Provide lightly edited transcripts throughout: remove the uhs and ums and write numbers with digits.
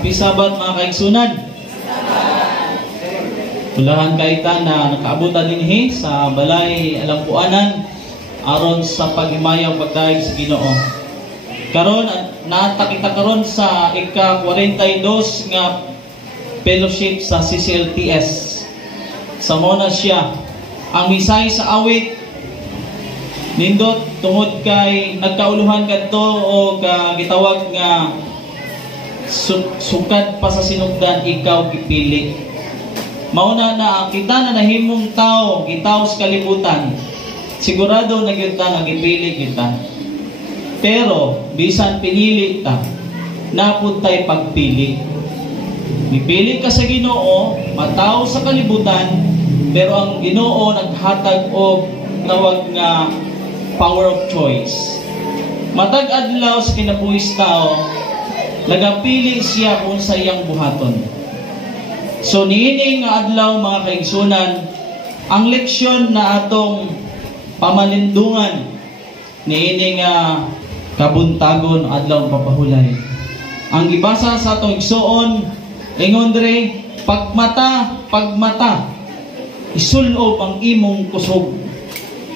Happy Sabat mga kaigsunan. Ulahan kaita na nakaabutan dinhi sa balay alampuanan aron sa paghimayaw pagdaig sa Ginoo. Karon naata kita karon sa ika-42 nga fellowship sa CCLTS. Sa mona siya ang misay sa awit nindot tungod kay nagkauluhan kadto o gitawag nga sukad pa sa sinugdan ikaw gipili. Mauna na kita na nahimong tao gitaw sa kalibutan. Sigurado na kita nagipili kita. Pero bisan pinili ta, napud tay pagpili. Mipili ka sa Ginoo, mataw sa kalibutan, pero ang Ginoo naghatag og tawag nga power of choice. Matag adlaw sa kinabuhis tao, nagapili siya kung sa iyang buhaton. So niining nga adlaw mga kaigsunan, ang leksyon na atong pamalindungan niining kabuntagon adlaw papahulay. Ang gibasa sa atong igsuon ingon diri, pagmata isulob ang imong kusog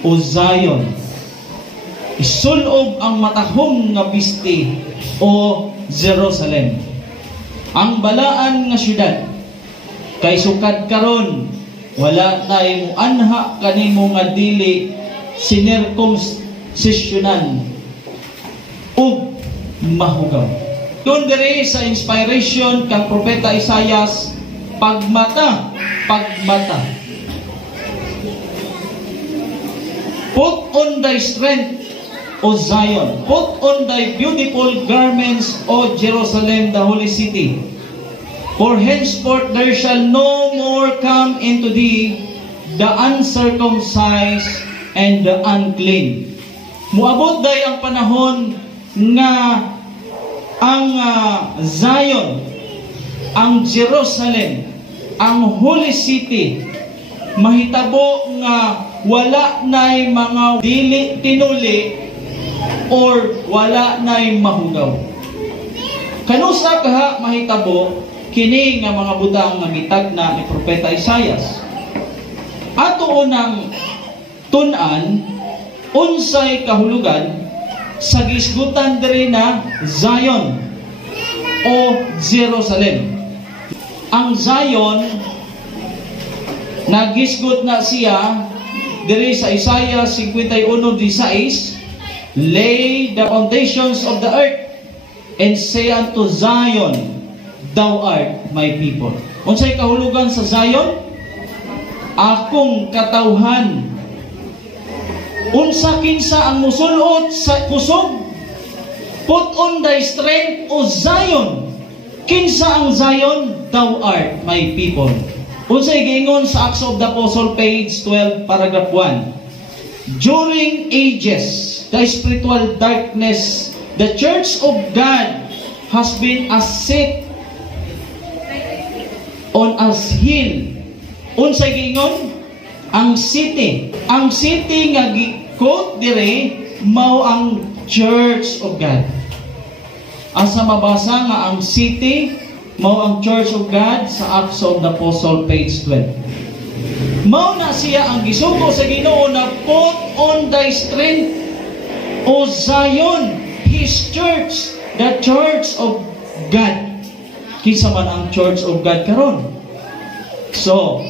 o Zion. Isulob ang matahong nga bisti o Jerusalem. Ang balaan nga syudad kay sukad karon wala tay mo anha kanimo nga dili sinerkumsisyonan ug mahugaw. Doon diri sa inspiration kang propeta Isaias, pagmata. Put on thy strength, O Zion. Put on thy beautiful garments, O Jerusalem, the holy city. For henceforth there shall no more come into thee the uncircumcised and the unclean. Muabot day ang panahon nga ang Zion, ang Jerusalem, ang holy city, mahitabo nga wala na'y mga dili tinuli or wala na'y mahugaw. Kanusa kaha mahitabo kini nga mga butang nga mitagna ni propeta Isaias. Ato unang tun-an unsay kahulugan sa gisgutan diri na Zion o Jerusalem. Ang Zion nagisgot na siya diri sa Isaiah 51:16, lay the foundations of the earth and say unto Zion, thou art my people. Unsay kahulugan sa Zion? Akong katawhan. Unsa kinsa ang musulod sa kusog? Put on thy strength, O Zion. Kinsa ang Zion? Thou art my people. Unsay giingon sa Acts of the Apostle page 12 paragraph 1. During ages, the spiritual darkness, the church of God has been as set on a hill. Unsay giingon? Ang city nga quote dire mao ang Church of God. Asa mabasa nga ang city mao ang Church of God sa Acts of the Apostle page 12. Mao na siya ang gisugo sa Ginoo na put on thy strength, O Zion, His church, the Church of God. Kinsa man ang Church of God karon? So,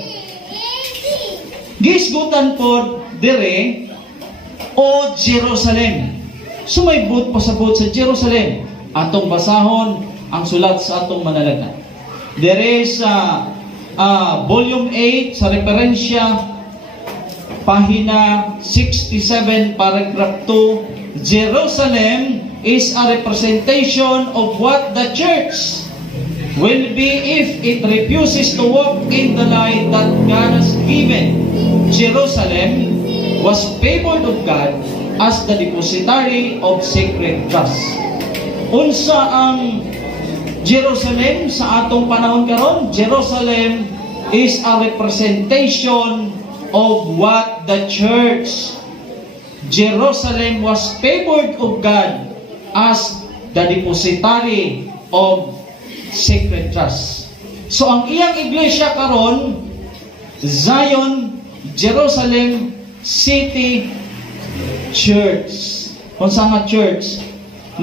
gisgutan po dire, O Jerusalem. Sumaybot pasabot sa Jerusalem. Atong basahon ang sulat sa atong manalagna. Dire sa volume 8 sa referensya pahina 67 paragraph 2, Jerusalem is a representation of what the church will be if it refuses to walk in the light that God has given. Jerusalem was favored of God as the depository of sacred trust. Unsa ang Jerusalem sa atong panahon karon? Jerusalem is a representation of what the church. Jerusalem was favored of God as the depository of Sacred Trust. So ang iyang iglesia karon, Zion Jerusalem City Church. Kung saan nga church,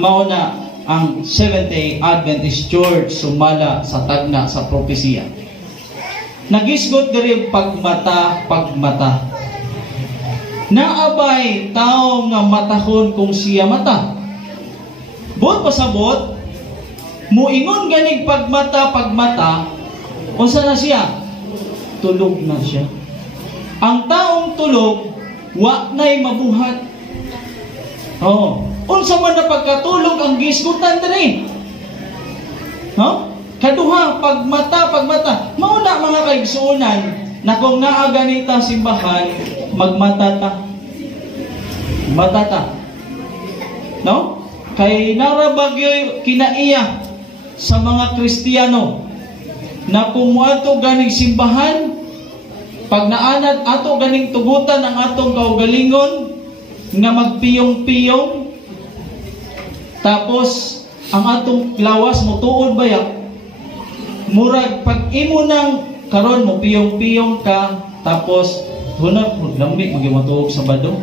mao na ang Seventh-day Adventist Church sumala sa tagna sa propesiya. Nagisgot diri pagmata. Naabay tao nga matahon kung siya mata. Buot pasabot, muingon ganig pagmata, unsa na siya? Tulog na siya. Ang taong tulog, wa na'y mabuhat. Oh, unsa man na pagkatulog ang gisgutan diri. Kaduha, pagmata. Mao na mga kaigsuonan na kung naa ganita simbahan, magmatata. Matata. No? Kay narabagyo kinaiya sa mga Kristiyano na kung ato ganing simbahan, pag naanad ato ganing tugutan ang atong kaugalingon nga magpiyong-piyong, tapos ang atong lawas mo tuod bayak, murag pag imo nang karon mo piyong-piyong ka, tapos hunag lambi magimatulog sa Sabado,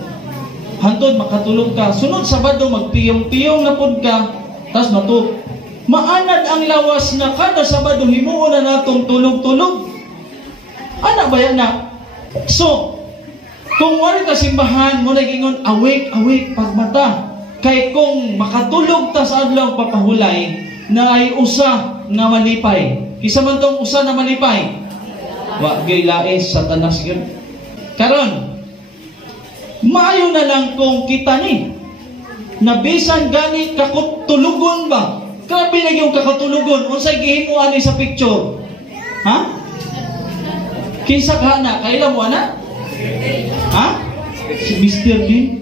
hantod makatulog ka, sunod Sabado magpiyong-piyong na pud ka, tapos matulog. Maanad ang lawas na kada Sabado himuon na natong tulog-tulog. Ana ba yan na? So, kung wala ka simbahan, mo nagingon, awake, pagmata. Kay kung makatulog ta sa adlaw papahulay, na ay usa nga malipay. Kisa man tong usa na malipay? Wa gay laes Satanas gyud. Karon, maayo na lang kung kita ni. Nabisan gani kakutulugon ba? Grabe na yung kakatulugon. Unsay gihimuan ni sa picture? Ha? Kinsa ka na? Kailan mo na? Ha? Si Mr. D.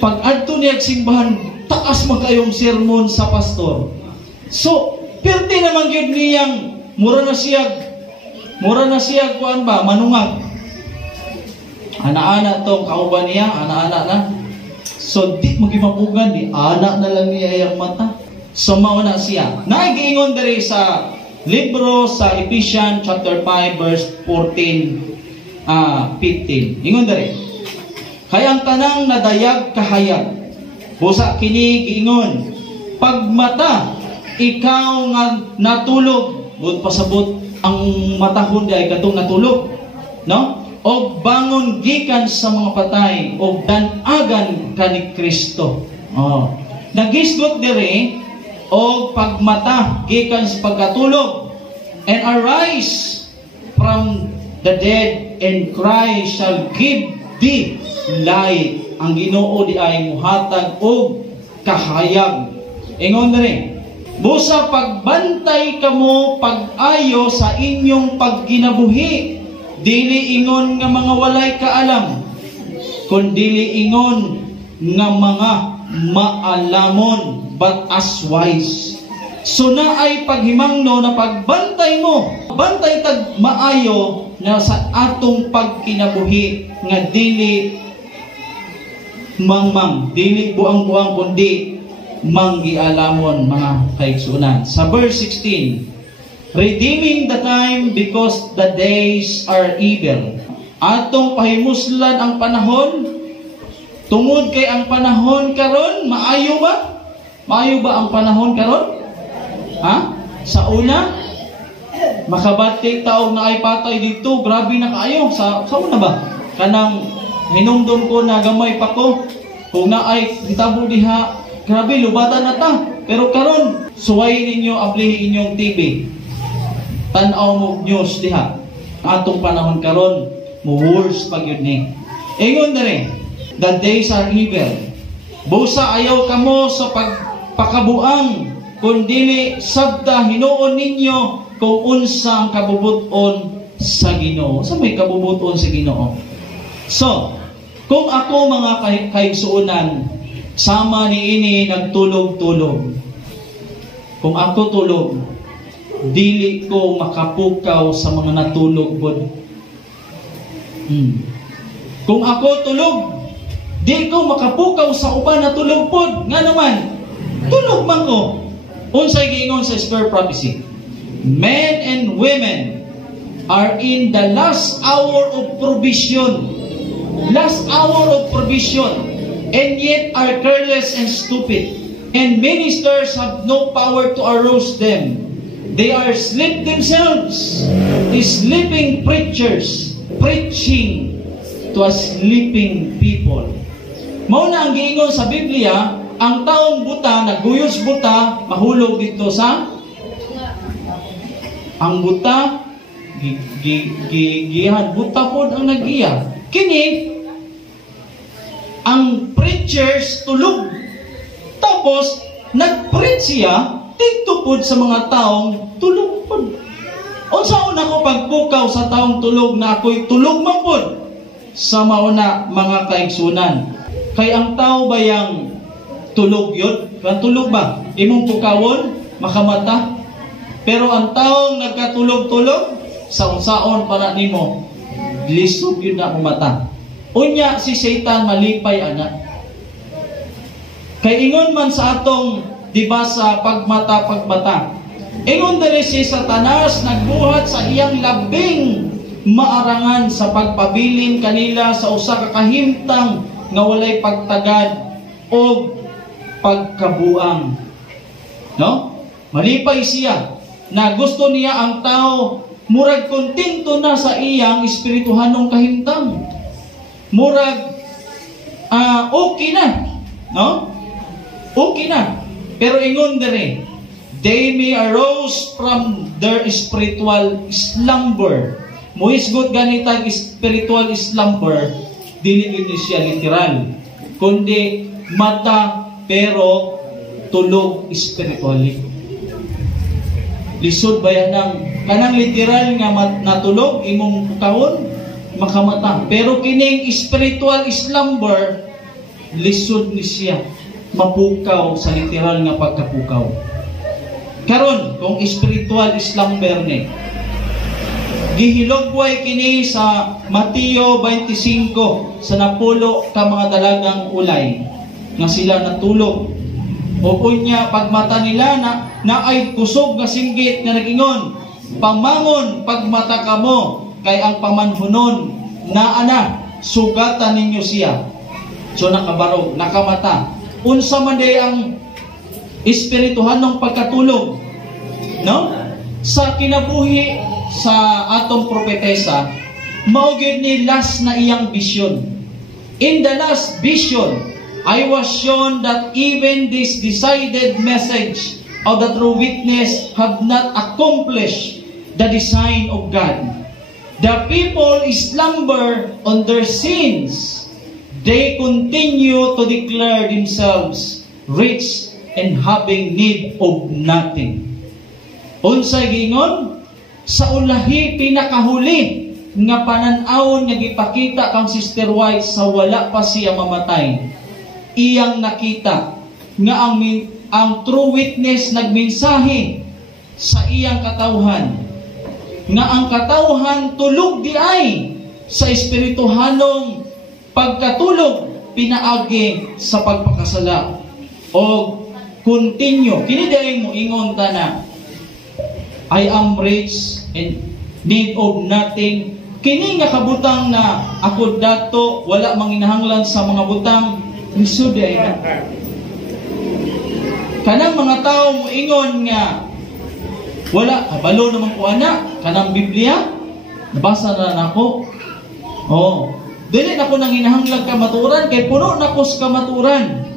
Pag adto niya simbahan, taas magkayong sermon sa pastor. So, pirti naman yun niyang mura na siya kuan ba? Manungag. Ana-ana tong kauban niya, ana-ana na. So, di magimapugan, di ana na lang niya yung mata. So, mauna siya. Naigiingon diri sa libro sa Ephesians chapter 5 verse 15. Ingon diri. Kaya ang tanang nadayag kahayag. Busa kini giingon. Pagmata, ikaw nga natulog. Buot pasabot ang matahon di ay katong natulog. No? O bangon gikan sa mga patay. O danagan ka ni Kristo. Oh. Nagisgot diri. O pagmata gikan sa pagkatulog, and arise from the dead, and Christ shall give thee light. Ang Ginoo di ay muhatag og kahayag. Ingon diri, busa pagbantay kamo pag-ayo sa inyong pagkinabuhi, dili ingon nga mga walay kaalam, kundi ingon nga mga maalamon, but as wise. So na ay paghimangno na pagbantay mo, bantay tag maayo na sa atong pagkinabuhi nga dili mangmang, dili buang-buang kundi manggialamon, mga kaigsunan. Sa verse 16, redeeming the time because the days are evil. Atong pahimuslan ang panahon tungod kay ang panahon karon maayo ba? Maayo ba ang panahon karon? Ha? Sa una, makabatik taog na ay patay dito, grabe na kaayo. Sa una ba? Kanang hinumdum ko na gamay pa ko, kung na ay hitabo diha, grabe lubatan na ta. Pero karon, suway ninyo, ablihin inyong TV. Tanaw mo news diha. Atong panahon karon, mo-worse pag yun ni. Ingon na rin, the days are evil. Busa ayaw kamo sa pagpakabuang, kundili sabda hinuon ninyo kung unsa ang kabubuton sa Ginoo. Sa may kabubuton sa Ginoo. So, kung ako mga kaigsuonan, sama ni ini nagtulog-tulog. Kung ako tulog, dili ko makapukaw sa mga natulog pod. Kung ako tulog, di ko makapukaw sa uban na tulog pod. Nga naman, tulog man ko. Unsay giingon sa Spare Prophecy. Men and women are in the last hour of provision. Last hour of provision. And yet are careless and stupid. And ministers have no power to arouse them. They are asleep themselves. Sleeping preachers, preaching to a sleeping people. Mao na ang giingon sa Biblia, ang taong buta, naguyos buta, mahulog dito sa ang buta, gihan buta po ang nag-iya. Kini, ang preachers tulog. Tapos, nag-preach siya, tigtupod sa mga taong tulog po. Unsaon ako pagpukaw sa taong tulog na ako'y tulog man po sa mauna mga kaigsunan. Kay ang tao ba yang tulog yun? Kaya tulog ba? Imong pukawon, makamata. Pero ang taong nagkatulog-tulog, sa unsaon para nimo, lisod yun na mata. Unya si Satan malipay anak. Kay ingon man sa atong, di ba sa pagmata. Ingon diri si Satanas nagbuhat sa iyang labing maarangan sa pagpabilin kanila sa usa ka kahimtang nga walay pagtagad o pagkabuang. No? Malipay siya na gusto niya ang tao murag kontento na sa iyang espirituhanong kahimtang. Murag okay na. No? Okay na. Pero ingon dere, they may arouse from their spiritual slumber. Muhisgot ganitang spiritual slumber, dili ni siya literal, kundi mata pero tulog spiritually. Lisod ba yan ng kanang literal nga natulog imong kahon makamata, pero kining spiritual slumber lisod ni siya mapukaw sa literal nga pagkapukaw. Karon kung spiritual slumber ni gihilogway kini sa Mateo 25 sa napulo ka mga dalagang ulay nga sila natulog. O unya pagmata nila na ay kusog nga singgit nga nagingon, pamangon pagmata kamo kay ang pamanhunon na ana sugatan ninyo siya. So nakabarog, nakamata. Unsa man day ang espirituhanong pagkatulog, no? Sa kinabuhi sa atong propetesa, mao gyud ni last na iyang vision. In the last vision, I was shown that even this decided message of the true witness have not accomplished the design of God. The people slumber on their sins. They continue to declare themselves rich and having need of nothing. Unsay giingon? Sa ulahi pinakahuli nga panan-awon nga gipakita kang Sister White sa wala pa siya mamatay. Iyang nakita nga ang true witness nagmensahe sa iyang katawhan nga ang katawhan tulog di ay sa espirituhanong pagkatulog pinaagi sa pagpakasala o continue kini dayon mo ingon ta na I am rich and need of nothing. Kini nga kabutang na ako dato wala manginahanglan sa mga butang lisod ay na. Kanang mga tao mo ingon nga wala balo naman ko ana kanang Biblia basa na nako. Oh, dili na ko nang hinahanglan kamaturan kay puno na ko sa kamaturan.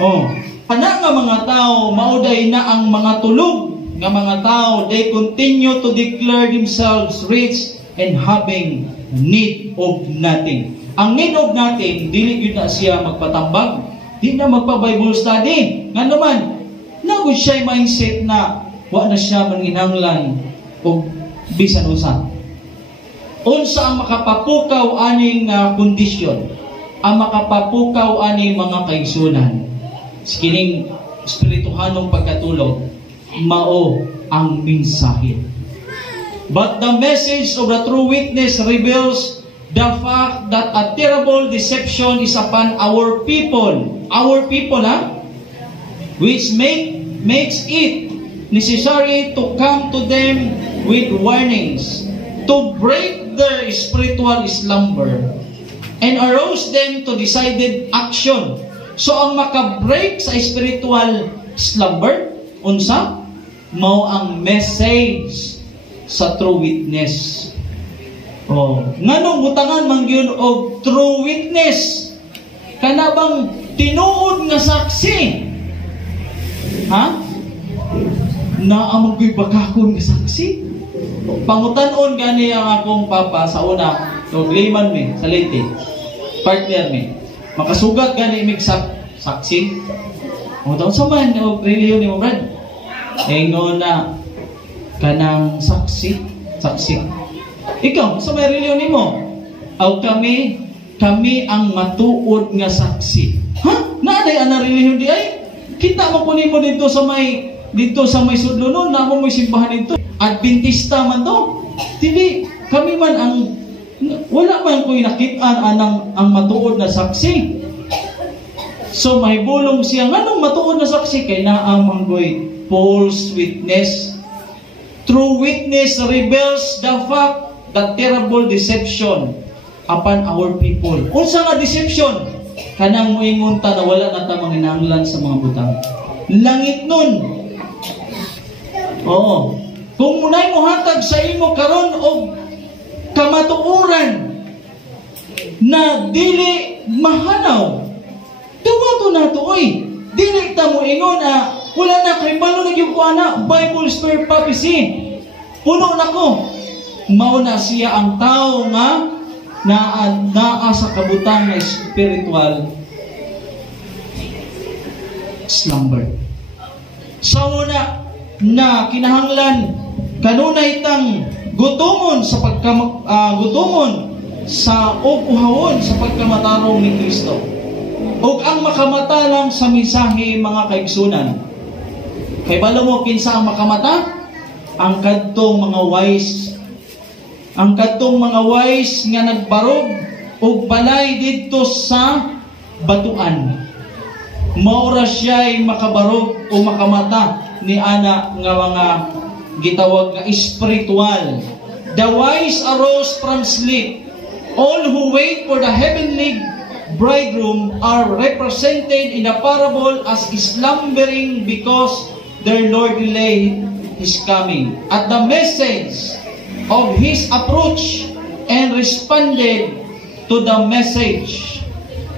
Oh, kana nga mga tao mauday na ang mga tulog nga mga tao, they continue to declare themselves rich and having need of nothing. Ang need of nothing, dili yun na siya magpatambag, di na magpa-Bible study. Nga naman, nagod siya mindset na wa na siya manginanglan o bisan usa. Unsa ang makapapukaw aning kondisyon? Ang makapapukaw aning mga kaigsunan. Kining espirituhanong pagkatulog, mao ang mensahe. But the message of the true witness reveals the fact that a terrible deception is upon our people, which makes it necessary to come to them with warnings, to break their spiritual slumber, and arouse them to decided action. So ang makabreak sa spiritual slumber, unsa? Mao ang message sa true witness. Oh, nganong butangan man gyud og true witness? Kana bang tinuod nga saksi? Ha? Naamog ko'y bakakon nga saksi? Pangutan-on gani ang akong papa sa una, og layman mi sa Leyte. Partner mi. Makasugat gani mig saksi. O daw sa man og reliyon ni mo brad. Ingon na kanang saksi. Ikaw, sa may reliyon ni mo? Aw kami ang matuod nga saksi. Ha? Naaday ana reliyon di ay? Kita mo kunin mo dito sa may sudlo no, na mo may simbahan dito. Adventista man to. Hindi kami man ang wala man ko'y nakitaan ang matuod na saksi. So mahibulong siya nganong matuod na saksi kay naamang ko'y false witness. True witness reveals the fact that terrible deception upon our people. Unsa nga deception? Kanang moingon ta na wala na ta manginahanglan sa mga butang. Langit nun. Oo. Kung munay mo hatag sa imo karon og kamatuoran na dili mahanaw, tuwato na to oy. Dili ta mo ingon wala na kay balo na gyud ko ana Bible Spare Prophecy. Puno na ko. Mao na siya ang tao nga naa sa kabutang na spiritual slumber. Sa una na kinahanglan kanunay tang gutomon sa gutomon sa uhawon sa pagkamatarong ni Kristo. Ug ang makamata lang sa mensahe mga kaigsunan. Kay balo mo kinsa ang makamata? Ang kadtong mga wise. Ang kadtong mga wise nga nagbarog ug balay didto sa batuan. Maura siya'y makabarog o makamata ni ana nga mga gitawag nga spiritual. The wise arose from sleep. All who wait for the heavenly bridegroom are represented in the parable as slumbering because their Lord delayed His coming. At the message of His approach and responded to the message,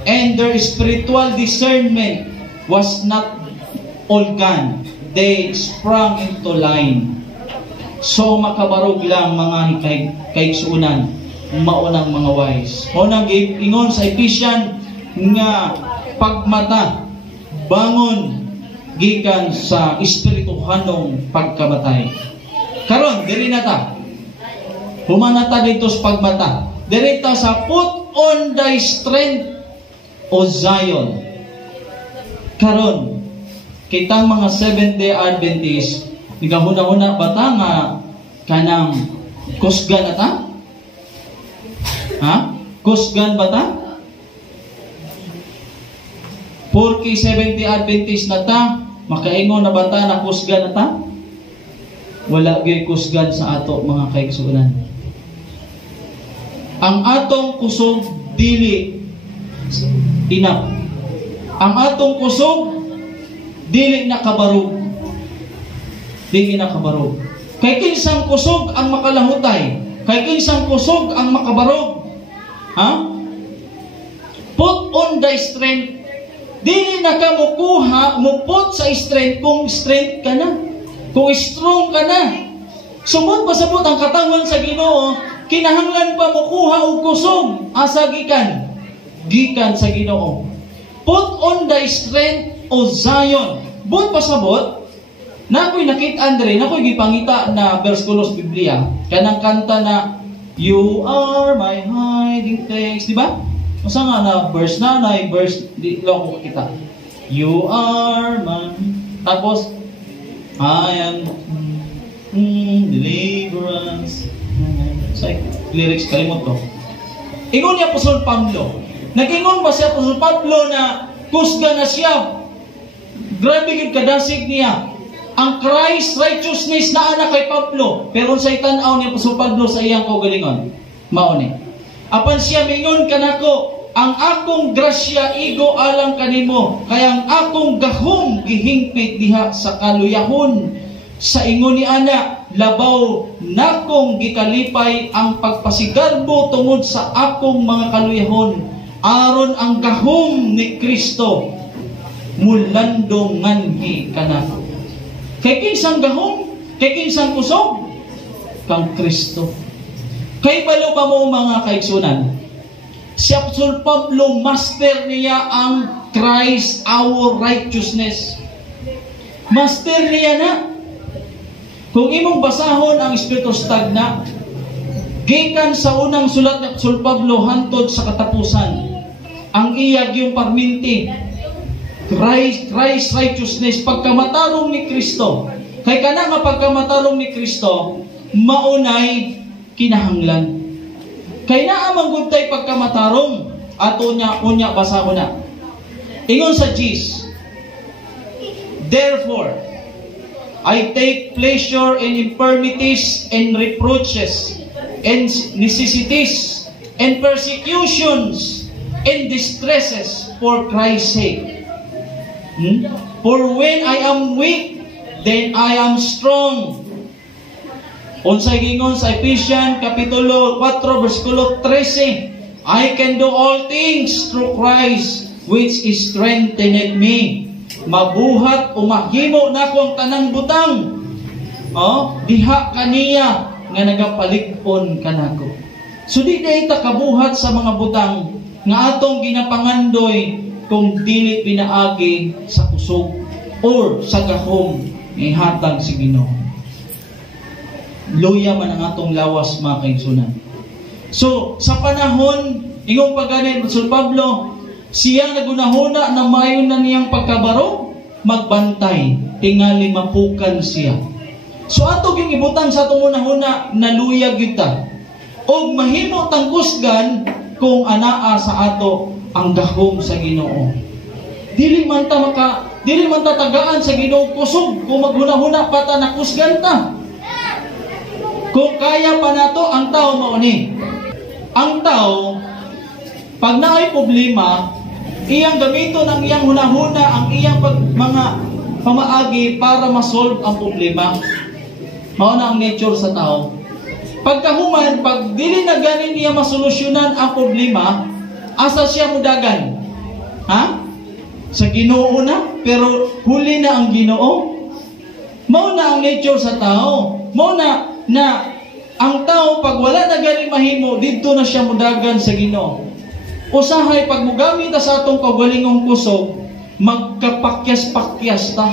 and their spiritual discernment was not all gone. They sprung into line. So makabarog lang mga kaigsuunan, maunang mga wise. Unang ingon sa Ephesians nga pagmata, bangon gikan sa espirituhanong pagkamatay. Karon diri na ta. Humanata dito sa pagmata. Diri ta sa put on thy strength o Zion. Karon kitang mga Seventh-day Adventist nigahuna-huna bata nga kanang kusgan ata? Ha? Kusgan bata? Porque Seventh-day Adventist na ta, makaingon na bata na kusgan na ta? Wala gyud kusgan sa ato mga kaigsuonan. Ang atong kusog dili enough. Ang atong kusog dili nakabarog. Dili nakabarog. Kay kinsang kusog ang makalahutay, kay kinsang kusog ang makabarog. Ha? Put on thy strength. Dili na ka mukuha, mupot sa strength kung strength ka na. Kung strong ka na. Sumot pasabot ang katawan sa Ginoo, kinahanglan pa mukuha og kusog asa gikan. Gikan sa Ginoo. Put on thy strength o Zion. But pasabot, na ako'y nakita Andre, na ako'y gipangita na bersikulo sa Biblia. Kanang kanta na, You are my hiding place. Diba? Masa nga na verse na, verse, di lang ko kita. You are my... Tapos, I am deliverance. Say, lyrics, kalimot to. Ingon niya Apostol Pablo. Nag-ingon ba si Apostol Pablo na kusga na siya? Grabe yung kadasig niya. ang Christ righteousness na anak kay Pablo, pero sa itan-aw ni Apostol Pablo sa iyang kaugalingon. Mauni. Apan siya mingon kanako, ang akong grasya igo alang kanimo, kaya ang akong gahom gihingpit diha sa kaluyahon. Sa ingon ni ana, labaw nakong gikalipay ang pagpasigarbo tungod sa akong mga kaluyahon, aron ang gahom ni Kristo mulandong nganhi kanako. Kay kinsang gahom, kay kinsang kusog, kang Kristo. Kay balo ba mo mga kaigsunan? Si Apostol Pablo, master niya ang Christ, our righteousness. Master niya na. Kung imong basahon ang Espiritu Stagna, gikan sa unang sulat ni Apostol Pablo hantod sa katapusan, ang iyag yung parminti, Christ righteousness, pagkamatarong ni Kristo. Kay kana nga pagkamatarong ni Kristo, maunay kinahanglan. Kay naa man gud tay pagkamatarong, ato unya basahon na. Ingon sa Gs, therefore, I take pleasure in infirmities and reproaches and necessities and persecutions and distresses for Christ's sake. For when I am weak, then I am strong. Unsay gingon sa Ephesians kapitulo 4 bersikulo 13, I can do all things through Christ which is strengthened me. Mabuhat o mahimo nako ang tanang butang. Diha kaniya nga nagapalig-on kanako. So di ta kabuhat sa mga butang nga atong ginapangandoy kung dili pinaagi sa kusog or sa gahom ni hatag si Ginoo. Luya man ang atong lawas mga kaigsunan. So, sa panahon, ingong pagganit, Apostol Pablo, siya nagunahuna na mayon na niyang pagkabaro, magbantay, tingali mapukan siya. So, ato ging ibutang sa atong unahuna, naluya kita. O mahimo tang kusgan kung anaa sa ato ang gahom sa Ginoo. Dili man ta tagaan sa Ginoo kusog kung maghunahuna pa ta nakusgan ta. Kung kaya pa nato ang tao mauni. Ang tao, pag naay problema, iyang gamito ng iyang hunahuna, ang iyang mga pamaagi para masolve ang problema. Mauna ang nature sa tao. Pagkahuman, pag dili na ganin niya masolusyonan ang problema, asa siya mudagan? Sa Ginoo na, pero huli na ang Ginoo. Mauna ang nature sa tao. Mauna na ang tao pag wala na galing mahimo, dito na siya mudagan sa Ginoo. Usahay pag mugamit ta sa atong kaugalingong kusog, magkapakyas-pakyas ta.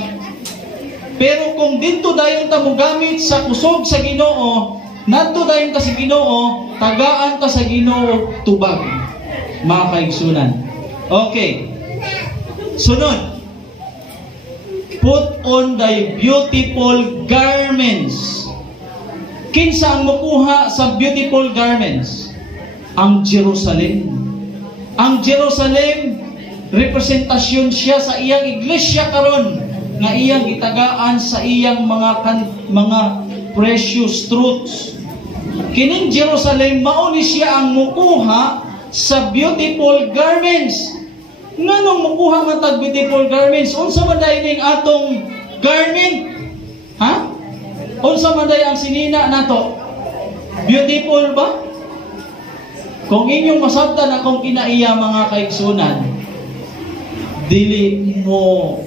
Pero kung dito dayon ta mugamit sa kusog sa Ginoo, nadto dayon ta sa Ginoo, tagaan ta sa Ginoo tubag. Mga kaigsunan. Okay. Sunod. Put on thy beautiful garments. Kinsa ang makuha sa beautiful garments? Ang Jerusalem. Ang Jerusalem, representasyon siya sa iyang iglesia karon nga iyang gitagaan sa iyang mga precious truths. Kining Jerusalem mao ni siya ang mukuha sa beautiful garments. Nganong mukuha nga tag beautiful garments? Unsa man ning atong garment? Unsa man ang sinina nato? Beautiful ba? Kung inyong masabtan akong kinaiya mga kaigsunan, dili mo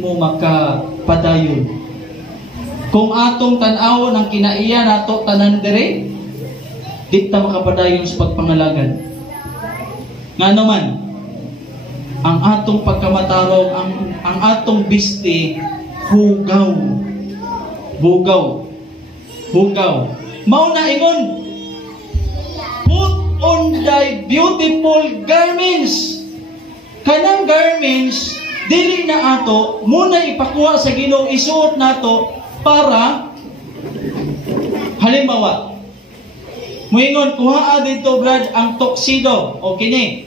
makapadayon. Kung atong tan-awon ang kinaiya nato tanan dire, di ta makapadayon sa pagpangalagan. Ngano man ang atong pagkamatarong, ang atong biste hugaw. Mao na ingon, put on thy beautiful garments. Kanang garments dili na ato muna ipakuha sa Ginoo, isuot nato para halimbawa moingon kuha dito brad ang tuxedo o kini.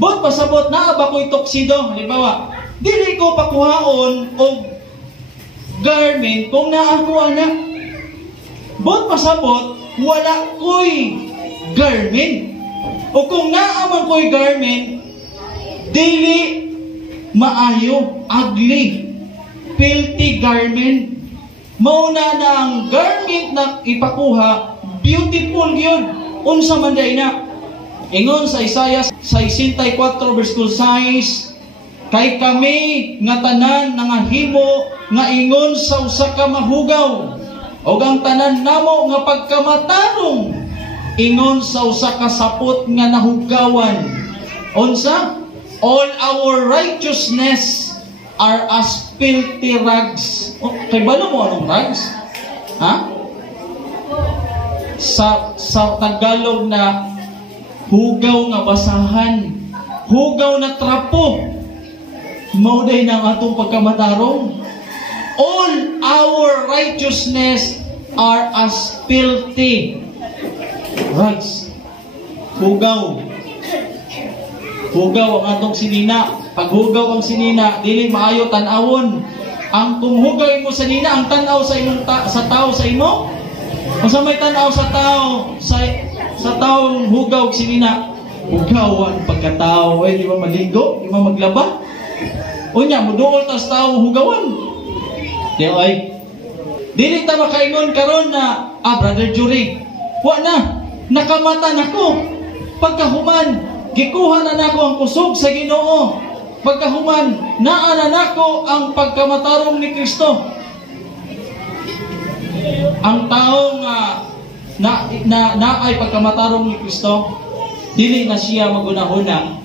Bot pasabot na ba ko'y tuxedo halimbawa, dili ko pakuhaon og garment kung naa ko anak. But pasabot, wala ko'y garment. O kung naaman ko'y garment, dili maayo, ugly, filthy garment. Mauna na ang garment na ipakuha, beautiful yun. Unsa man day na. Ingon sa Isaiah 64 verse 6, kay kami nga tanan nangahimo nga ingon sa usa ka mahugaw, o ang tanan namo nga pagkamatarong ingon sa usa ka sapot nga nahugawan. Unsa? All our righteousness are as filthy rags. Kay balo mo anong rags? Ha? Sa Tagalog na hugaw nga basahan, hugaw na trapo. Mauday ng atong pagkamatarong. All our righteousness are as filthy rags. Hugaw. Hugaw ang atong sinina. Pag hugaw ang sinina, dili maayo tan-awon. Ang kung hugawin mo sa nina, ang tanaw sa imong sa tao sa imo. Kung sa may tanaw sa tao, sa taong hugaw sinina, hugawan pagkatao, di ba maligo, di ba maglaba? Unya, muduol tas tao hugawan. Di ay. Dili ta makaingon karon na, Brother Jury, wa na, nakamata nako. Pagkahuman, gikuha na nako ang kusog sa Ginoo. Pagkahuman, naa na nako ang pagkamatarong ni Kristo. Ang taong naay pagkamatarong ni Kristo, dili na siya magunahuna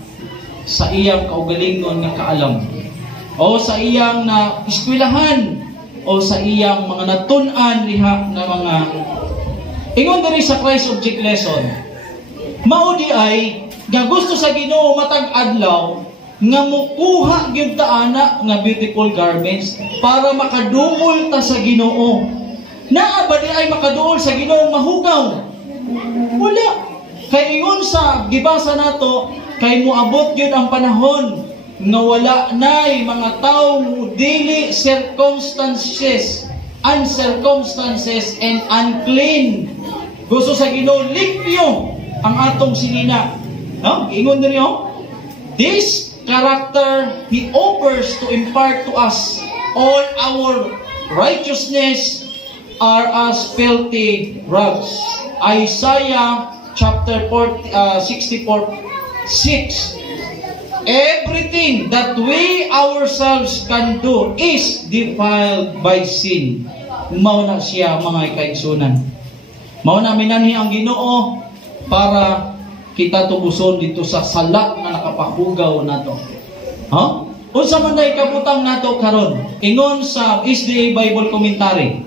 sa iyang kaugalingon nga kaalam, o sa iyang na eskwelahan, o sa iyang mga natun-an liha na mga ingon diri sa Christ Object Lesson. Mao di ay nga gusto sa Ginoo matag adlaw nga mukuha gyud ta ana nga beautiful garments para makadungol ta sa Ginoo. Naa ba di ay makaduol sa Ginoo mahugaw? Wala. Kay ingon sa gibasa nato, kay moabot gyud ang panahon nga wala nay mga tawo dili circumstances, uncircumstances and unclean. Gusto sa Ginoo limpyo ang atong sinina. No? Ingon niyo, this character He offers to impart to us. All our righteousness are as filthy rags. Isaiah chapter 64:6. Everything that we ourselves can do is defiled by sin. Mao na siya mga kaigsunan. Mao na minanhi ang Ginoo para kita tubuson dito sa sala nga nakapahugaw nato. Unsa man day kabutang nato karon? Ingon sa SDA Bible Commentary,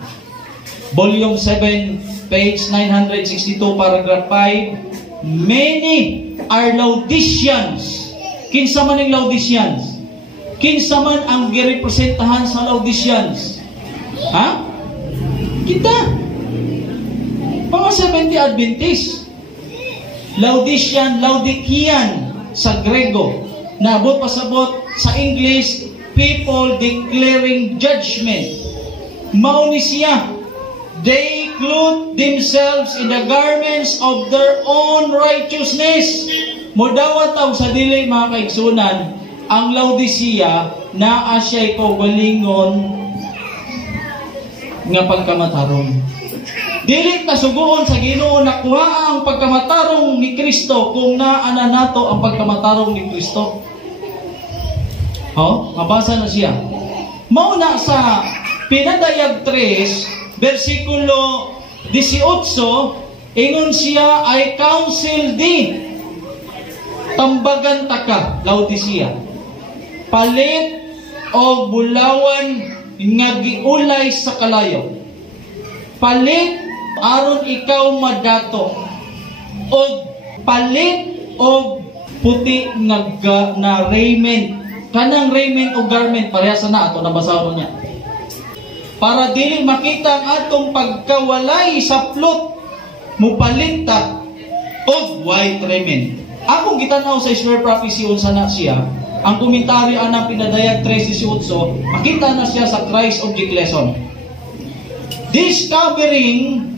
Volume 7, page 962, paragraph 5, many are Laodiceans. Kinsa man ang Laodiceans? Kinsa man ang girepresentahan sa Laodiceans? Kita. Mga 70 Adventist. Laodicean sa Grego. Naabot pasabot sa English, people declaring judgment. Mao ni siya. They clothe themselves in the garments of their own righteousness. Modawat taw sa dili mga kaigsunan, ang Laodicea naa siya'y kaugalingon nga pagkamatarong. Dili ta suguon sa Ginoo na kuha ang pagkamatarong ni Kristo kung naana nato ang pagkamatarong ni Kristo. Mabasa na siya. Mauna sa Pinadayag 3, versikulo 18, ingon siya, I counsel thee, tambagan taka, Laodicea, palit o bulawan nga giulay sa kalayo. Palit aron ikaw madato, o palit o puti na raiment. Kanang raiment o garment parehas na ato nabasahon niya. Para dili makita ang atong pagkawalay sa plot, mupalit ta og white raiment. Akong gitanaw sa Swear Prophecy unsa na siya, ang komentaryo anang pinadayag 3:18, makita na siya sa Christ Object Lesson. Discovering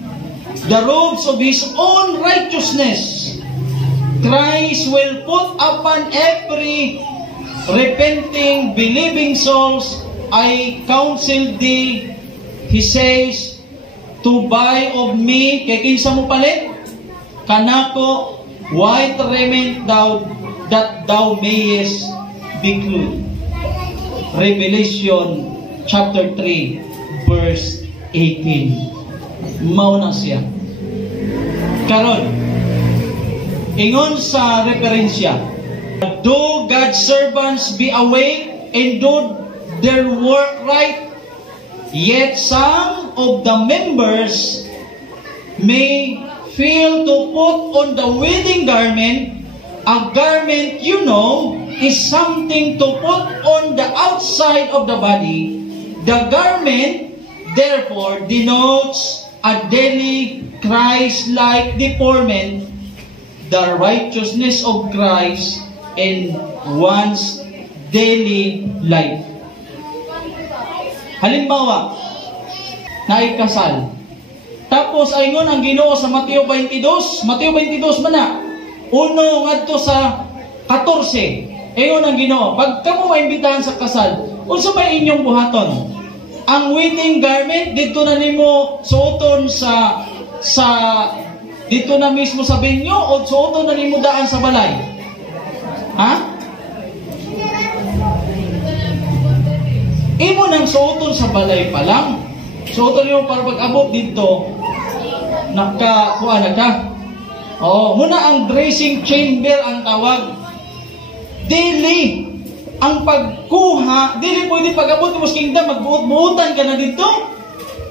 the robes of His own righteousness, Christ will put upon every repenting, believing souls. I counsel thee, He says, to buy of me, kay kinsa mo palit? Kanako, white raiment thou, that thou mayest be clothed. Revelation chapter 3, verse 18. Mao na siya. Karon, ingon sa referensya, do God's servants be awake and do their work right, yet some of the members may fail to put on the wedding garment. A garment, you know, is something to put on the outside of the body. The garment, therefore, denotes a daily Christ-like deportment, the righteousness of Christ in one's daily life. Halimbawa, naikasal. Tapos ayun ang Ginoo sa Mateo 22. Mateo 22 man na. 1 ngadto sa 14. Ayun ang Ginoo. Pag kamo maimbitahan sa kasal, unsa may inyong buhaton? Ang wedding garment dito na nimo suoton sa dito na mismo sa venue o suoton na nimo daan sa balay? Ha? Imo nang suoton sa balay pa lang. Suoton nimo para pag-abot dito nakakuha na ka. Muna ang dressing chamber ang tawag. Daily ang pagkuha, dili pwede pag-abot mo sa kingdom, magbuot-buotan ka na dito.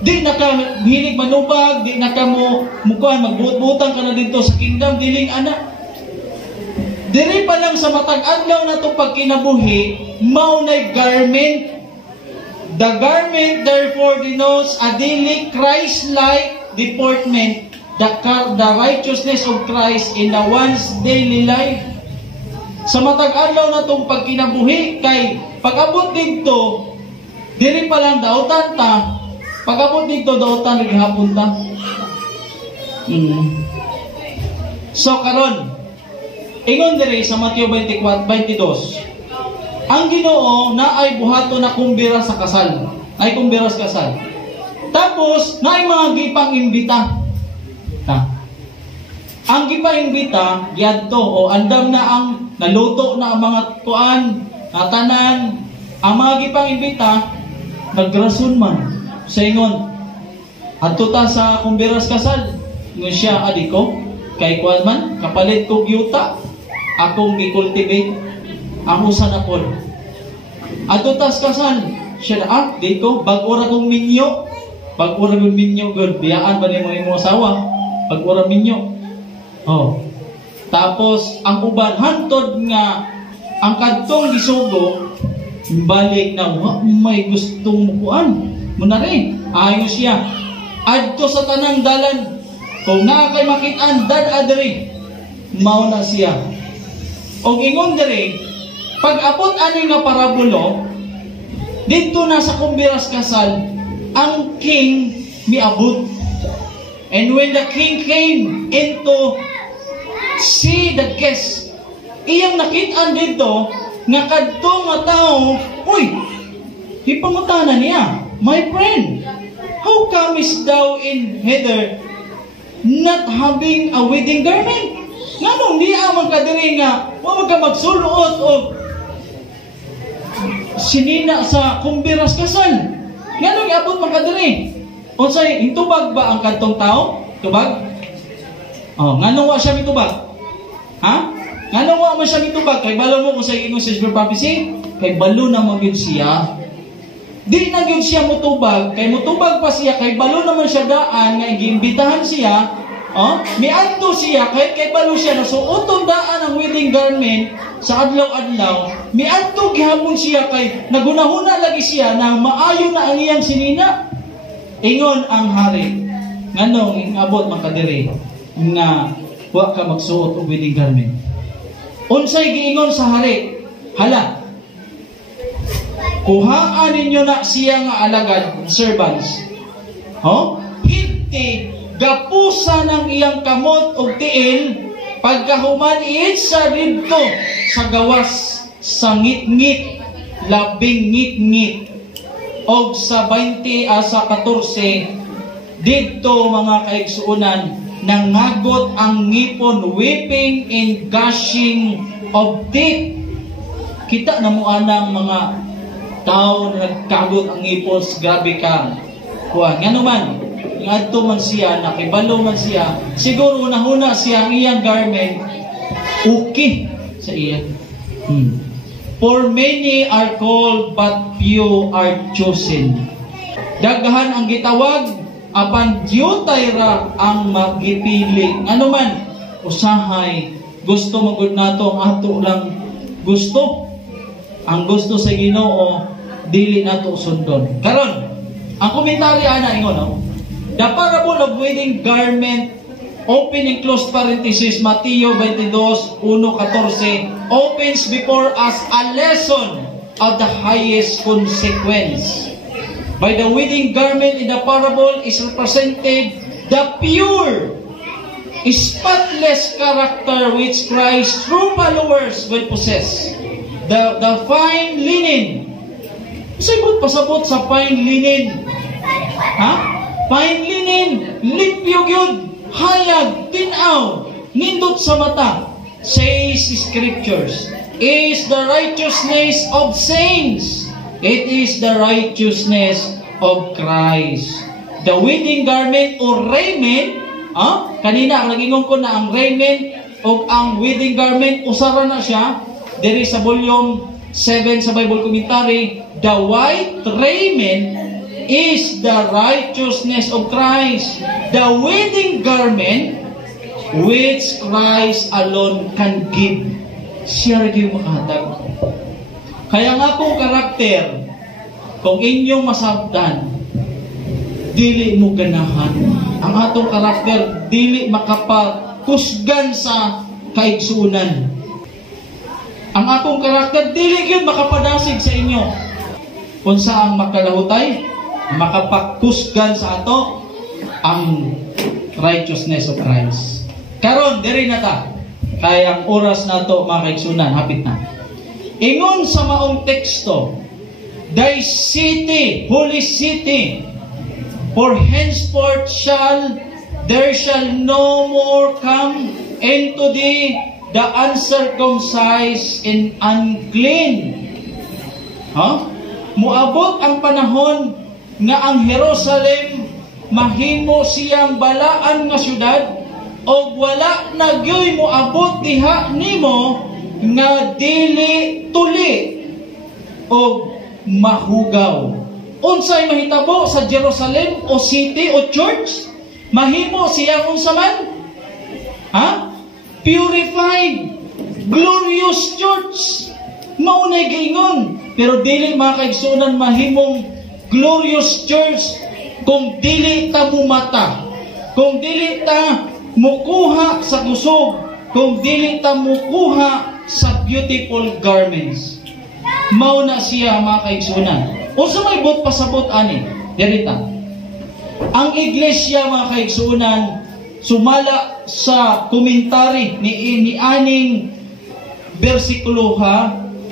Di na ka hilig manubag, di na ka mo mukuhan, magbuot-buotan ka na dito sa kingdom, diling anak. Diri pa lang sa matag adlaw na to pagkinabuhi, mao nay garment. The garment therefore denotes a daily Christ-like deportment, the righteousness of Christ in the one's daily life. Sa matag adlaw na tong pagkinabuhi, kay pag-abot dito, diri pa lang dautan ta, pag-abot dito dautan gihapon ta. So karon, ingon diri sa Mateo 22, ang Ginoo na ay buhaton na kumbira sa kasal, ay kumbira sa kasal. Tapos naay mga gipang imbita. Ang gipaimbita giadto o andam na ang naluto na ang mga kuan, tanan, ang mga gipaimbita nagrason man sa ingon. Adto ta sa kumbiras kasal. Ngun siya adiko kay kuan man kapalit kog yuta akong gikultivate ang usan akon. Adto ta sa kasal. Siya dito bag-ora kong minyo. Bag-ora kong minyo gud biyaan ba nimo imong asawa? Bag-ora minyo. Tapos ang uban hantod nga ang kadtong gisugo balik na may gustong mukuan muna rin ayo siya adto sa tanang dalan kung naa kay makit-an dad adri mao na siya og ingon diri pag abot ani nga parabulo dito na sa kumbiras kasal ang king miabot. And when the king came into see the guest, iyang nakita dito nga kadto nga tao, uy, ipangutana niya, my friend, how comest thou in hither not having a wedding garment? Nganong di amang kadiri nga, wala ka magsulot o sinina sa kumbiras kasal? Nganong iabot man kadiri? O say, intubag ba ang kadtong tao? Tubag? Nganong wa siya mitubag? Ha? Nganong wa man siya mitubag? Kay balo mo kung sa ingon sa Spirit Prophecy, kay balo na magyud siya. Di na gyud siya mutubag, kay mutubag pa siya, kay balo naman siya daan, nga igimbitahan siya, miadto siya, kay balo siya, nasuotong daan ang wedding garment sa adlaw-adlaw, miadto gihapon siya, kay nagunahuna lagi siya na maayo na ang iyang sinina. Ingon ang hari, nganong ingabot man kadiri nga wa ka magsuot og wedding garment. Unsay giingon sa hari? Hala, Kuhaan ninyo na siya nga alagad, servants. Hiti, gapusa ng iyang kamot o tiil, pagkahuman iitsa dito sa gawas, sa ngit-ngit, labing ngit-ngit, o sa 20 sa 14, dito mga kaigsuunan, nangagot ang ngipon, weeping and gushing of teeth. Kita na mo anang mga tao na nagkagot ang ngipon, grabe ka. Kuha, nga naman, ngadto man siya, nakibalo man siya, siguro unahuna siya ang iyang garment, okay sa iya. For many are called, but few are chosen. Daghan ang gitawag, apan diyutay ra ang magipili. Ano man, usahay, gusto magud nato ang ato lang gusto. Ang gusto sa Ginoo, dili nato sundon. Karon, ang komentaryo ana ingon, no? The parable of wedding garment, open and close parenthesis, Mateo 22:1-14, opens before us a lesson of the highest consequence. By the wedding garment in the parable is represented the pure, spotless character which Christ's true followers will possess. The fine linen. Sabot pasabot sa fine linen. Fine linen, limpyo gyud, hayag, tinaw, nindot sa mata, says Scriptures, is the righteousness of saints. It is the righteousness of Christ. The wedding garment or raiment, kanina ang nagingon ko na ang raiment o ang wedding garment, usara na siya. There is a volume 7 sa Bible Commentary. The white raiment is the righteousness of Christ. The wedding garment which Christ alone can give. Siya rin yung makahatag. Kaya nga kung karakter, kung inyong masabdan, dili mo ganahan. Ang atong karakter, dili makapakusgan sa kaigsuunan. Ang akong karakter, dili gyud makapadasig sa inyo. Kung saang makalahutay, makapakusgan sa ato ang righteousness of Christ. Karon diri na ta. Kaya ang oras nato mga kaigsunan, hapit na. Ingon sa maong teksto, thy city, holy city, for henceforth there shall no more come into thee the uncircumcised and unclean. Muabot ang panahon nga ang Jerusalem mahimo siyang balaan nga syudad, o wala na gyoy moabot diha nimo nga dili tuli o mahugaw. Unsay mahitabo sa Jerusalem o city o church? Mahimo siya unsa man? Purified, glorious church. Maunay giingon, pero dili mga kaigsunan mahimong glorious church kung dili ta mumata, kung dili ta mukuha sa kusog, kung dili ta mukuha sa beautiful garments. Mao na siya mga kaigsunan. Unsa may bot pasabot ani? Derita. Ang iglesia mga kaigsunan sumala sa komentary ni aning bersikulo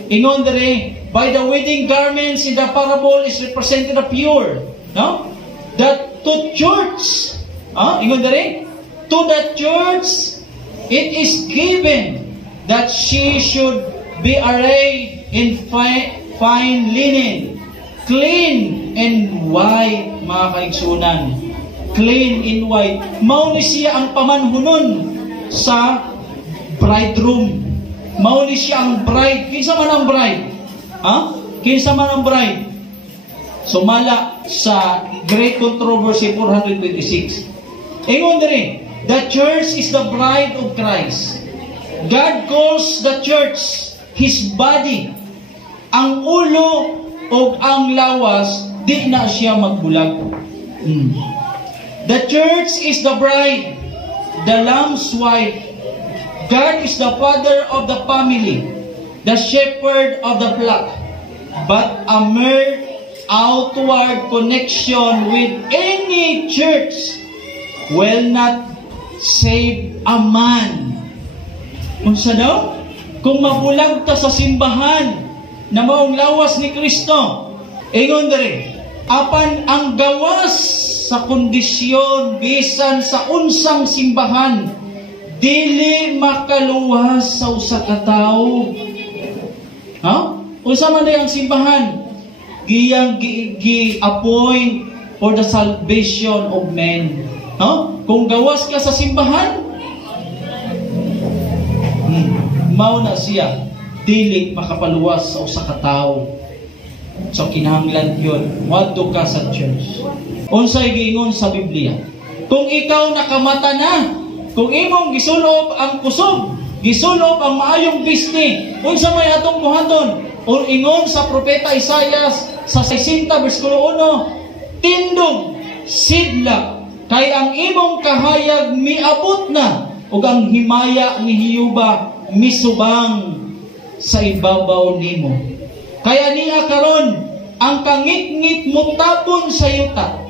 ingon dere, by the wedding garments in the parable is represented the pure, no? That to church, ingon dere, to the church it is given that she should be arrayed in fine linen, clean and white, mga kaigsunan. Clean and white. Mao ni siya ang pamanhunon sa bridegroom. Mao ni siya ang bride. Kinsa man ang bride? Kinsa man ang bride? Sumala sa Great Controversy 426. Ingon diri, the church is the bride of Christ. God calls the church His body. Ang ulo o ang lawas, di na siya magbulag. The church is the bride, the Lamb's wife. God is the father of the family, the shepherd of the flock. but a mere outward connection with any church will not save a man. Unsa daw? Kung mabulag ta sa simbahan na maong lawas ni Kristo, ingon diri, apan ang gawas sa kondisyon bisan sa unsang simbahan dili makaluwas sa usa ka tawo. Ha? Unsa man ang simbahan? Giyang gi-appoint for the salvation of men. Ha? Kung gawas ka sa simbahan, mao na siya dili makapaluwas sa usa ka tawo. So kinahanglan yun, wadto ka sa church. Unsay giingon sa Biblia? Kung ikaw nakamata na, kung imong gisulob ang kusog, gisulob ang maayong bisni, unsa may atong buhaton? O ingon sa propeta Isaias sa 60 bersikulo 1, tindog, sidlak, kay ang imong kahayag miabot na, ug ang himaya ni Hiyuba misubang sa ibabaw nimo. Kaya niya karon ang kangit-ngit mo tapon sa yuta,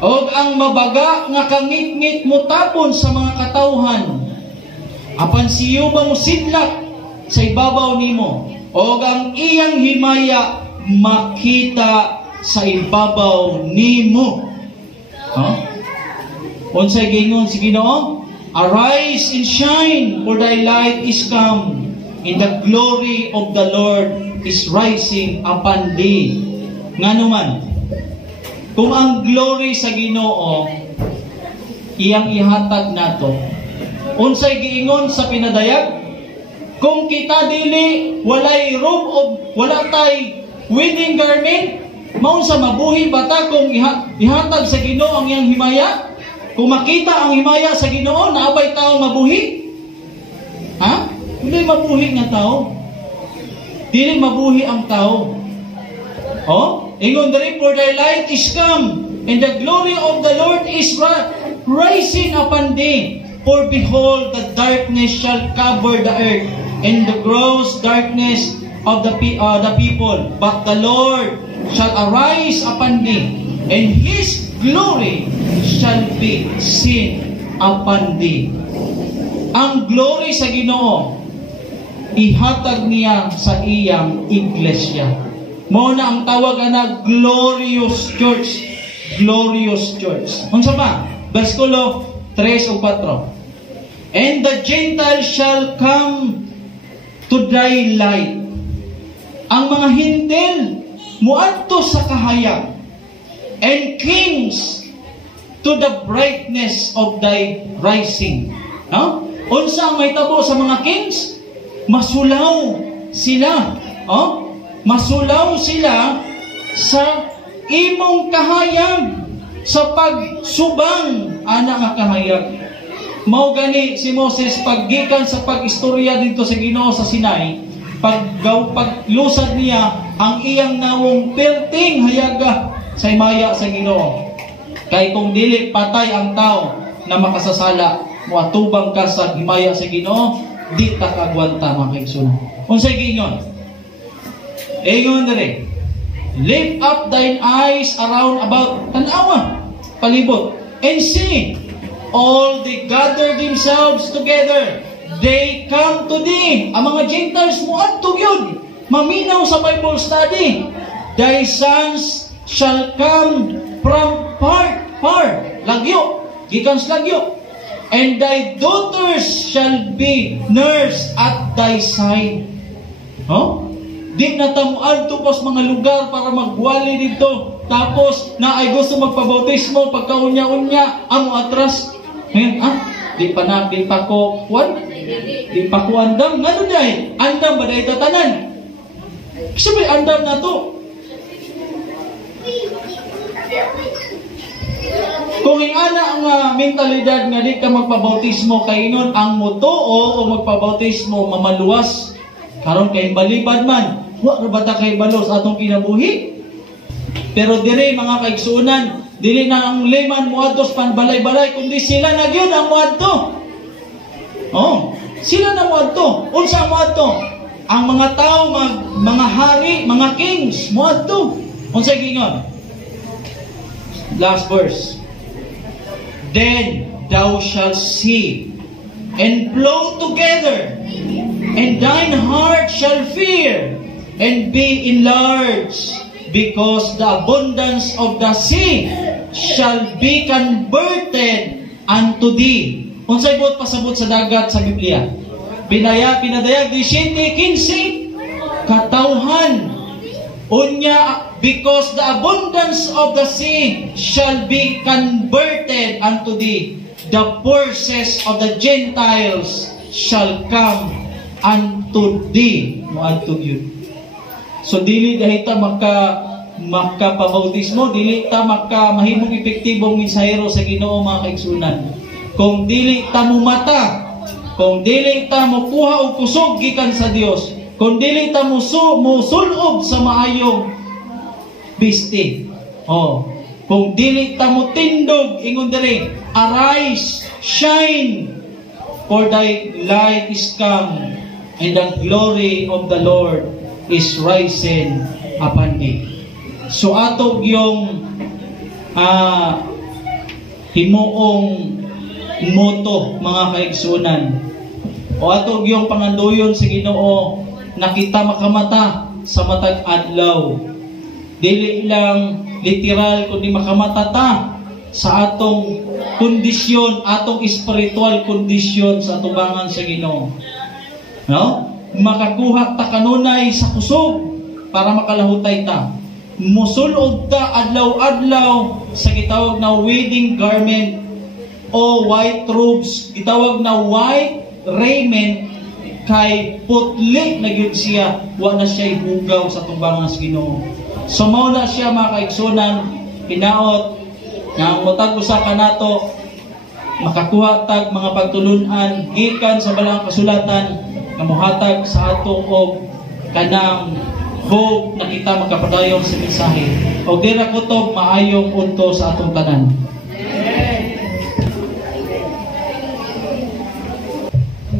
o ang mabaga nga kangit-ngit mo tapon sa mga katawhan. Apan si Hiyuba mo sidlak sa ibabaw nimo, o ang iyang himaya makita sa ibabaw nimo. Unsay gingon si Ginoo? Arise and shine, for thy light is come, and the glory of the Lord is rising upon thee. Nganuman, kung ang glory sa Ginoo iyang ihatag nato, unsay giingon sa pinadayag? Kung kita dili walay robe of wala tay wedding garment, mao sa mabuhi bata kung ihatag sa Ginoo ang iyang himaya? Kung makita ang himaya sa Ginoo, naabay tao mabuhi? Ha? Hindi mabuhi nga tao. Dili mabuhi ang tao. Ingon diri, for thy light is come, and the glory of the Lord is rising upon thee. For behold, the darkness shall cover the earth, and the gross darkness of the people. But the Lord shall arise upon thee, and His glory shall be seen upon thee. Ang glory sa Ginoo ihatag niya sa iyang iglesia. Mao na ang tawag ana glorious church. Glorious church. Unsa ba? Bersikulo 3 o 4. And the Gentiles shall come to thy light. Ang mga Hintil muadto sa kahayag, and kings to the brightness of thy rising. Unsa ang mahitabo sa mga kings? Masulaw sila. Masulaw sila sa imong kahayag, sa pagsubang ana nga kahayag. Mao gani si Moses paggikan sa pagistorya dito sa Ginoo sa Sinai, paglusad niya ang iyang nawong perting hayaga sa himaya sa Ginoo. Kay kung dili patay ang tao na makasasala, muatubang ka sa himaya sa Ginoo, di ta kagwanta mga kaigsunan. Unsay giingon? Ingon diri, lift up thine eyes around about, tanawa, palibot, and see, all they gather themselves together, they come to thee. Ang mga Gentiles mo adto yun, maminaw sa Bible study. Thy sons shall come from far, lagyo, gikan sa lagyo, and thy daughters shall be nursed at thy side. Di na tamuan to pas mga lugar para magwali dito. Tapos na ay gusto magpabautismo, pagkaunya-unya, amo atras. Di pa ko andam. Ngano day? Andam ba day tatanan? Kasi may andam na to. Kung ingana ang mentalidad nga di ka magpabautismo, kainon ang motoo o magpabautismo mamaluwas. Karon kay balibad man, wa ra bata kay balos atong kinabuhi. Pero dire mga kaigsuonan, dili na ang leman muadtos pan balay-balay, kundi sila na gyud ang muadto. Sila na muadto. Unsa muadto? ang mga tao, mga hari, mga kings, moadto. Unsay gingon? Last verse. Then thou shalt see and flow together, and thine heart shall fear and be enlarged, because the abundance of the sea shall be converted unto thee. Unsay buot pasabot sa dagat sa Biblia? Pinadayag 17:15 katawhan. Unya, because the abundance of the sea shall be converted unto thee, the forces of the Gentiles shall come unto thee. Unto you. So dili dahil ta makapabautismo, dili ta mahimong epektibong mensahero sa Ginoo, mga kaigsunan. Kung dili ta mumata, kung dili ta mokuha og kusog gikan sa Dios, kung dili ta musulob sa maayong bisti. Kung dili ta mutindog, ingon diri, arise, shine, for thy light is come, and the glory of the Lord is rising upon thee. So atog yung himuong moto, mga kaigsunan, o atog yung panganduyon sa Ginoo, nakita makamata sa matag adlaw. Dili lang literal kundi makamata ta sa atong kondisyon, atong spiritual kondisyon sa atubangan sa Ginoo. No? Makakuha ta kanunay sa kusog para makalahutay ta. Musulod ta adlaw-adlaw sa gitawag na wedding garment o white robes, gitawag na white raiment, kay putli na gyud siya, wa na siya ihugaw sa tumbangan sa Ginoo. So mao na siya, mga kaigsunan, hinaot nga mutag usa kanato makakuha tag mga pagtulunan gikan sa balang kasulatan nga mohatag sa ato og kanang hope na kita makapadayon sa mensahe. Og dira kutob maayong unto sa atong tanan.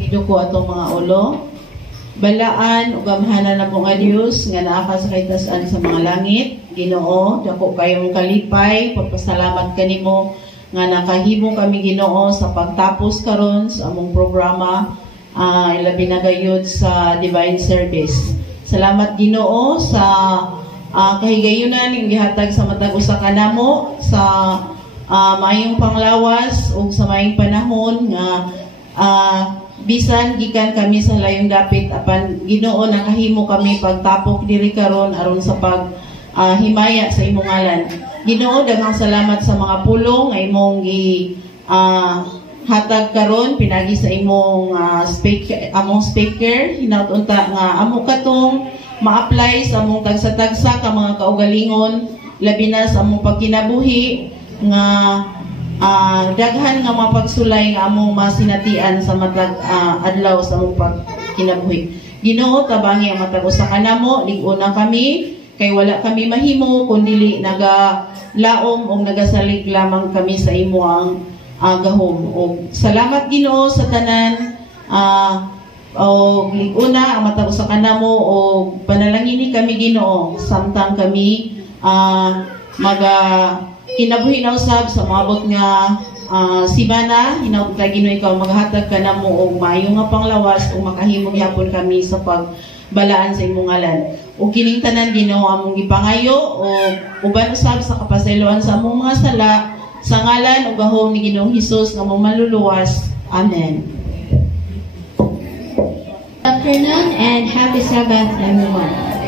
Ko atong mga ulo, balaan ug gamhanan na po nga Dios nga naa ka sa kaitasan sa mga langit. Ginoo, dako kayong kalipay, pagpasalamat kanimo nga nakahimo kami Ginoo sa pagtapos karon sa among programa, ilabi na gayud sa divine service. Salamat Ginoo sa kahigayunan ning gihatag sa matag usa ka namo sa maayong panglawas ug sa maayong panahon nga bisan gikan kami sa layong dapit apan Ginoo nakahimo kami pagtapok diri karon aron sa pag himaya sa imong ngalan. Ginoo, daghang salamat sa mga pulong nga imong hatag karon pinagi sa imong speaker hinaut unta nga amo katong ma-apply sa among tagsa-tagsa ka mga kaugalingon, labi na sa among pagkinabuhi nga daghan nga mapagsulay nga among masinatian sa matag adlaw sa among pagkinabuhi. Ginoo, tabangi ang matag usa ka namo, lig-on na kami kay wala kami mahimo kundi nagalaom o nagasalig lamang kami sa imo ang gahom. O salamat Ginoo sa tanan o lig-una ang matag usa ka namo o panalangini kami Ginoo samtang kami kinabuhi na usab sa maabot nga simana, hinaut ka Ginoo ikaw maghatag ka namo og maayo nga panglawas ug makahimo gyapon kami sa pagbalaan sa imong ngalan. Ug kining tanan Ginoo among gipangayo o uban usab sa kapasayloan sa among mga sala sa ngalan ug gahom ni Ginoong Hesus nga among maluluwas. Amen. Good afternoon and happy Sabbath everyone.